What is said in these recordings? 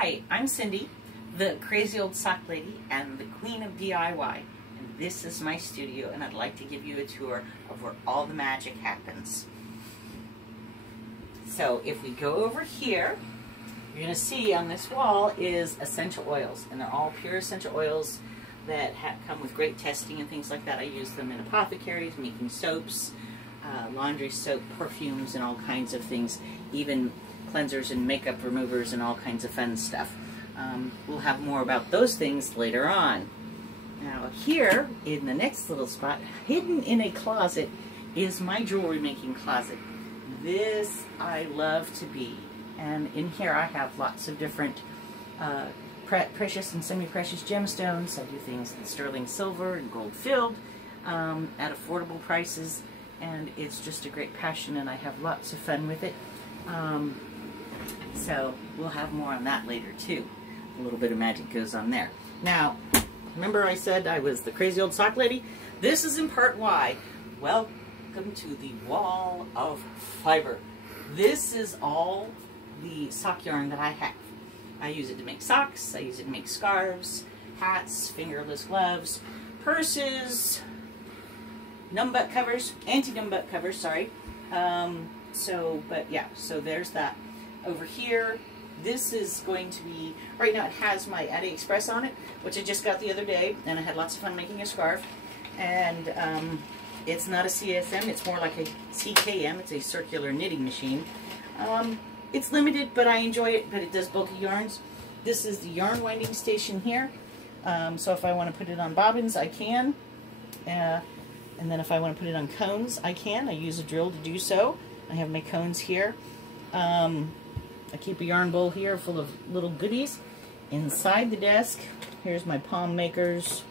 Hi, I'm Cindy, the crazy old sock lady and the queen of DIY. And this is my studio, and I'd like to give you a tour of where all the magic happens. So if we go over here, you're going to see on this wall is essential oils, and they're all pure essential oils that come with great testing and things like that. I use them in apothecaries, making soaps, laundry soap, perfumes, and all kinds of things, even cleansers and makeup removers and all kinds of fun stuff. We'll have more about those things later on. Now here, in the next little spot, hidden in a closet, is my jewelry making closet. This I love to be. And in here I have lots of different precious and semi-precious gemstones. I do things in sterling silver and gold filled at affordable prices. And it's just a great passion, and I have lots of fun with it. So we'll have more on that later too. A little bit of magic goes on there. Now, remember I said I was the crazy old sock lady? This is in part why. Welcome to the wall of fiber. This is all the sock yarn that I have. I use it to make socks, I use it to make scarves, hats, fingerless gloves, purses, numbutt covers, anti-numbutt covers, sorry. So there's that. Over here, this is going to be, right now it has my AliExpress on it, which I just got the other day, and I had lots of fun making a scarf. And it's not a CSM, it's more like a CKM, it's a circular knitting machine. It's limited, but I enjoy it, but it does bulky yarns. This is the yarn winding station here. So if I want to put it on bobbins, I can. And then if I want to put it on cones, I can. I use a drill to do so. I have my cones here. I keep a yarn bowl here full of little goodies. Inside the desk, here's my palm makers.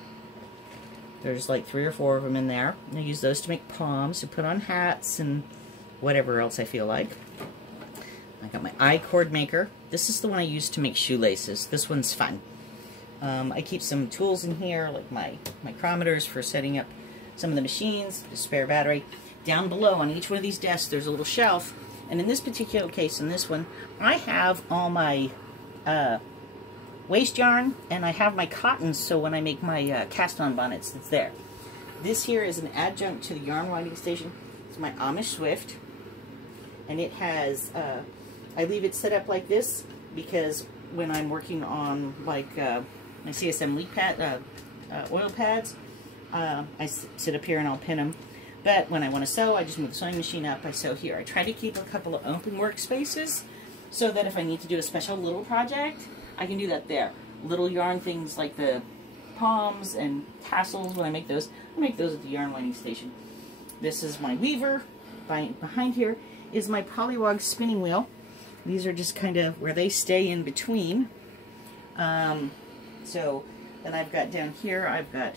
There's like 3 or 4 of them in there. I use those to make palms, to put on hats and whatever else I feel like. I got my I-cord maker. This is the one I use to make shoelaces. This one's fun. I keep some tools in here, like my micrometers for setting up some of the machines, the spare battery. Down below on each one of these desks there's a little shelf, and in this particular case, in this one, I have all my waste yarn, and I have my cottons, so when I make my cast-on bonnets, it's there. This here is an adjunct to the yarn winding station. It's my Amish Swift, and it has, I leave it set up like this because when I'm working on like my CSM leak pad, oil pads, I sit up here and I'll pin them. But when I want to sew, I just move the sewing machine up, I sew here. I try to keep a couple of open workspaces so that if I need to do a special little project, I can do that there. Little yarn things like the palms and tassels, when I make those at the yarn winding station. This is my weaver. Behind here is my Polywog spinning wheel. These are just kind of where they stay in between. So then I've got down here, I've got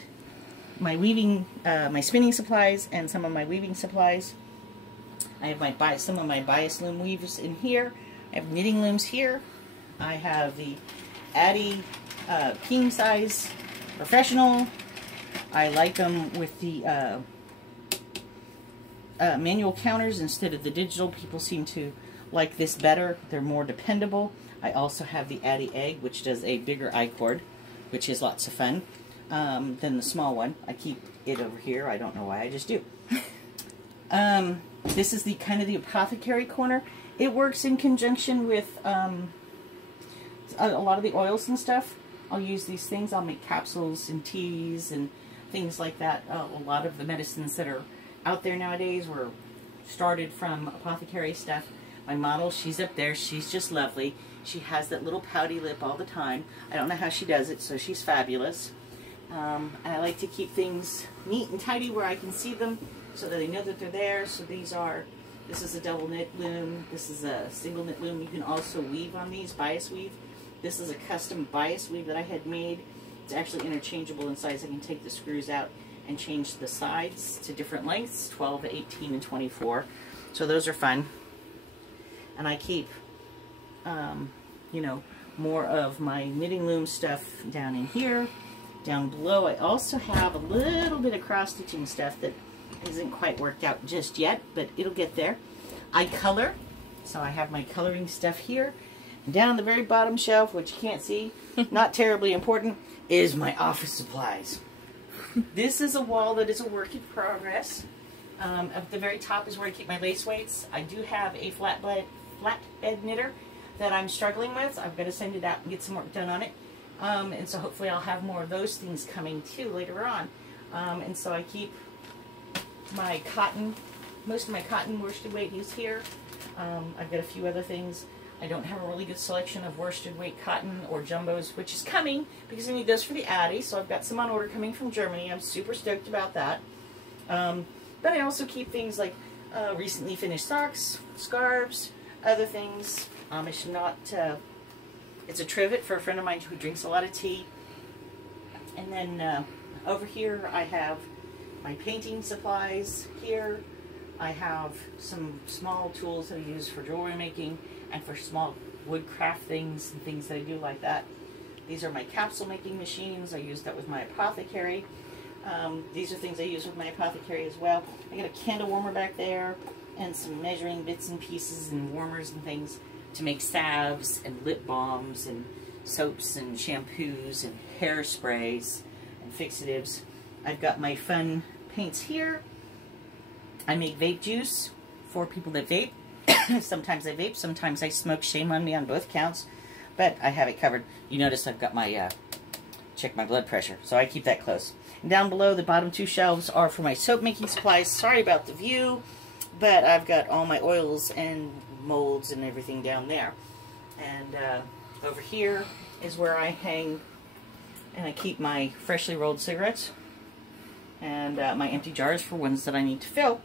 my weaving, my spinning supplies and some of my weaving supplies. I have some of my bias loom weaves in here. I have knitting looms here. I have the Addi king size professional. I like them with the manual counters instead of the digital. People seem to like this better. They're more dependable. I also have the Addi egg, which does a bigger I-cord, which is lots of fun. Than the small one. I keep it over here. I don't know why, I just do. This is the kind of the apothecary corner. It works in conjunction with a lot of the oils and stuff. I'll use these things. I'll make capsules and teas and things like that. A lot of the medicines that are out there nowadays were started from apothecary stuff. My model, she's up there. She's just lovely. She has that little pouty lip all the time. I don't know how she does it, so she's fabulous. And I like to keep things neat and tidy where I can see them so that I know that they're there. So this is a double knit loom. This is a single knit loom. You can also weave on these, bias weave. This is a custom bias weave that I had made. It's actually interchangeable in size. I can take the screws out and change the sides to different lengths, 12, 18, and 24. So those are fun. And I keep, you know, more of my knitting loom stuff down in here. Down below, I also have a little bit of cross-stitching stuff that isn't quite worked out just yet, but it'll get there. I color, so I have my coloring stuff here. And down the very bottom shelf, which you can't see, not terribly important, is my office supplies. This is a wall that is a work in progress. At the very top is where I keep my lace weights. I do have a flatbed knitter that I'm struggling with. I've got to send it out and get some work done on it. And so hopefully I'll have more of those things coming too later on. And so I keep my cotton, most of my cotton worsted weight is here. I've got a few other things. I don't have a really good selection of worsted weight cotton or jumbos, which is coming because I need those for the Addy. So I've got some on order coming from Germany. I'm super stoked about that. But I also keep things like recently finished socks, scarves, other things. It's not, it's a trivet for a friend of mine who drinks a lot of tea. And then over here I have my painting supplies here. I have some small tools that I use for jewelry making and for small woodcraft things and things that I do like that. These are my capsule making machines. I use that with my apothecary. These are things I use with my apothecary as well. I got a candle warmer back there and some measuring bits and pieces and warmers and things to make salves and lip balms and soaps and shampoos and hairsprays and fixatives. I've got my fun paints here. I make vape juice for people that vape. Sometimes I vape, sometimes I smoke. Shame on me on both counts, but I have it covered. You notice I've got my, check my blood pressure, so I keep that close. And down below, the bottom two shelves are for my soap making supplies. Sorry about the view, but I've got all my oils and molds and everything down there. And over here is where I hang and I keep my freshly rolled cigarettes and my empty jars for ones that I need to fill.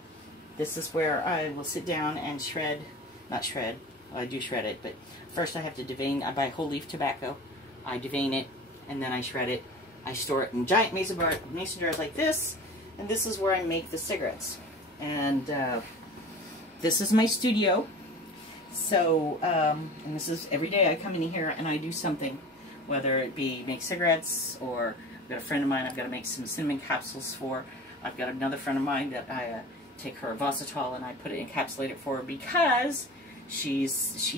This is where I will sit down and shred, not shred, well, I do shred it, but first I have to devein. I buy whole leaf tobacco, I devein it, and then I shred it. I store it in giant mason jars like this, and this is where I make the cigarettes. And this is my studio. So, and this is every day I come in here and I do something, whether it be make cigarettes, or I've got a friend of mine I've got to make some cinnamon capsules for. I've got another friend of mine that I take her Vositol and I put it, encapsulate it for her because she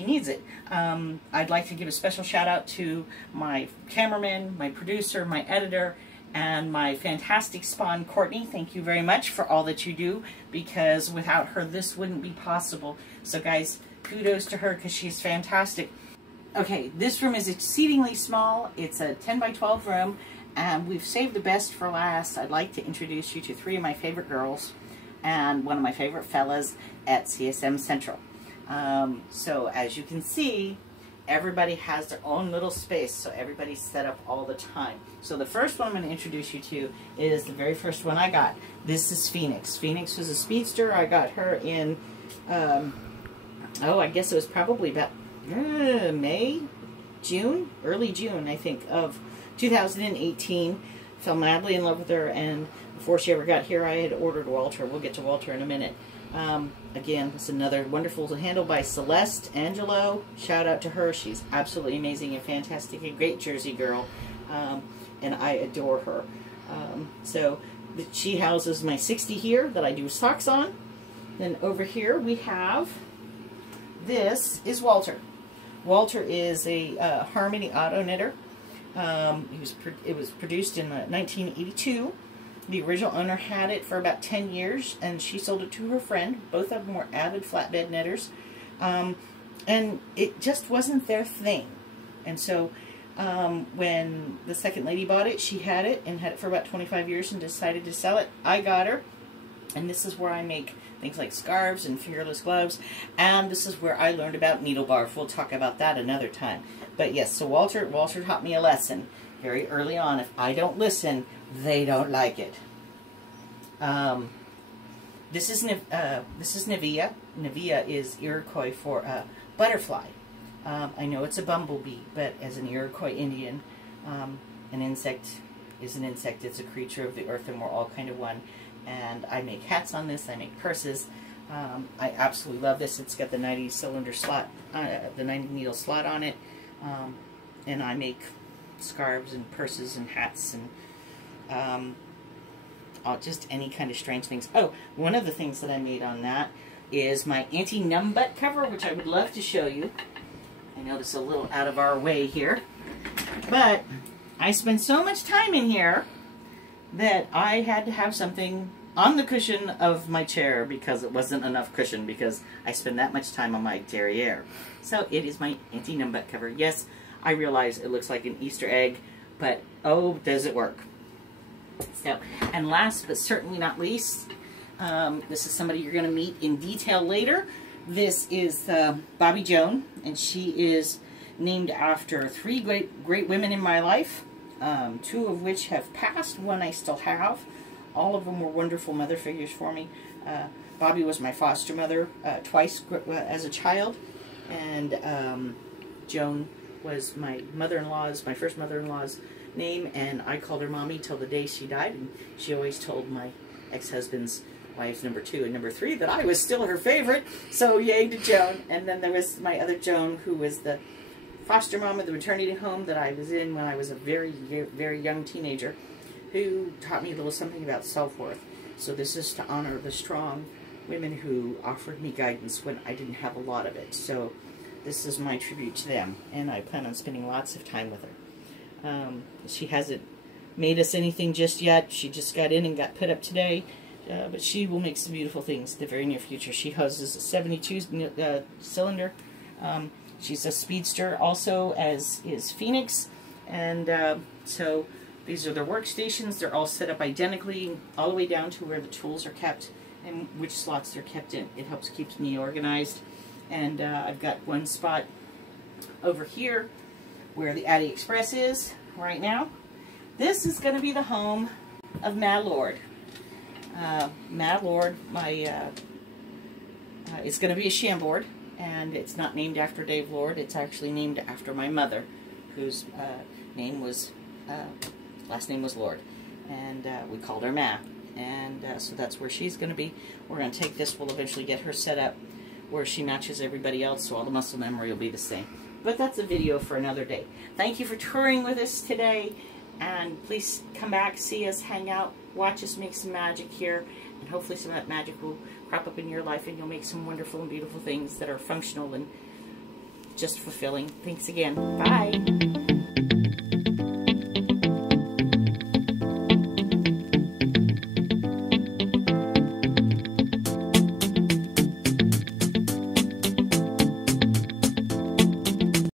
needs it. I'd like to give a special shout out to my cameraman, my producer, my editor, and my fantastic spawn, Courtney. Thank you very much for all that you do, because without her this wouldn't be possible. So guys, kudos to her because she's fantastic. Okay, this room is exceedingly small. It's a 10 by 12 room, and we've saved the best for last. I'd like to introduce you to three of my favorite girls and one of my favorite fellas at CSM Central. So as you can see, everybody has their own little space, so everybody's set up all the time. So the first one I'm going to introduce you to is the very first one I got. This is Phoenix. Phoenix was a speedster. I got her in, I guess it was probably about May, June, early June, I think, of 2018. Fell madly in love with her, and before she ever got here, I had ordered Walter. We'll get to Walter in a minute. Again, it's another wonderful handle by Celeste Angelo. Shout out to her. She's absolutely amazing and fantastic, a great Jersey girl, and I adore her. So she houses my 60 here that I do socks on. Then over here we have, this is Walter. Walter is a Harmony auto knitter. It was produced in 1982. The original owner had it for about 10 years, and she sold it to her friend. Both of them were avid flatbed knitters. And it just wasn't their thing. And so when the second lady bought it, she had it and had it for about 25 years and decided to sell it. I got her, and this is where I make things like scarves and fingerless gloves. And this is where I learned about needle barf. We'll talk about that another time. But yes, so Walter taught me a lesson very early on. If I don't listen, they don't like it. This is Nevia. Nevia is Iroquois for butterfly. I know it's a bumblebee, but as an Iroquois Indian, an insect is an insect. It's a creature of the earth, and we're all kind of one. And I make hats on this. I make purses. I absolutely love this. It's got the 90 cylinder slot, the 90 needle slot on it. And I make scarves and purses and hats and just any kind of strange things. Oh, one of the things that I made on that is my anti-numb butt cover, which I would love to show you. I know this is a little out of our way here, but I spent so much time in here that I had to have something on the cushion of my chair because it wasn't enough cushion because I spend that much time on my derriere. So it is my anti-numbut cover. Yes, I realize it looks like an Easter egg, but oh, does it work. So, and last but certainly not least, this is somebody you're going to meet in detail later. This is Bobby Joan, and she is named after three great women in my life, two of which have passed, one I still have. All of them were wonderful mother figures for me. Bobby was my foster mother twice as a child, and Joan was my mother-in-law's, my first mother-in-law's name, and I called her Mommy till the day she died, and she always told my ex-husband's wives number 2 and number 3 that I was still her favorite, so yay to Joan. And then there was my other Joan, who was the foster mom of the maternity home that I was in when I was a very, very young teenager, who taught me a little something about self-worth. So this is to honor the strong women who offered me guidance when I didn't have a lot of it. So this is my tribute to them, and I plan on spending lots of time with her. She hasn't made us anything just yet. She just got in and got put up today, but she will make some beautiful things in the very near future. She houses a 72 cylinder. She's a speedster also, as is Phoenix, and so these are their workstations. They're all set up identically, all the way down to where the tools are kept and which slots they're kept in. It helps keep me organized. And I've got one spot over here where the AliExpress is right now. This is going to be the home of Mad Lord. Mad Lord, it's going to be a chamboard, and it's not named after Dave Lord. It's actually named after my mother, whose name was last name was Lord, and we called her Ma, and so that's where she's going to be. We're going to take this. We'll eventually get her set up where she matches everybody else, so all the muscle memory will be the same. But that's a video for another day. Thank you for touring with us today, and please come back, see us, hang out, watch us make some magic here, and hopefully some of that magic will crop up in your life, and you'll make some wonderful and beautiful things that are functional and just fulfilling. Thanks again. Bye.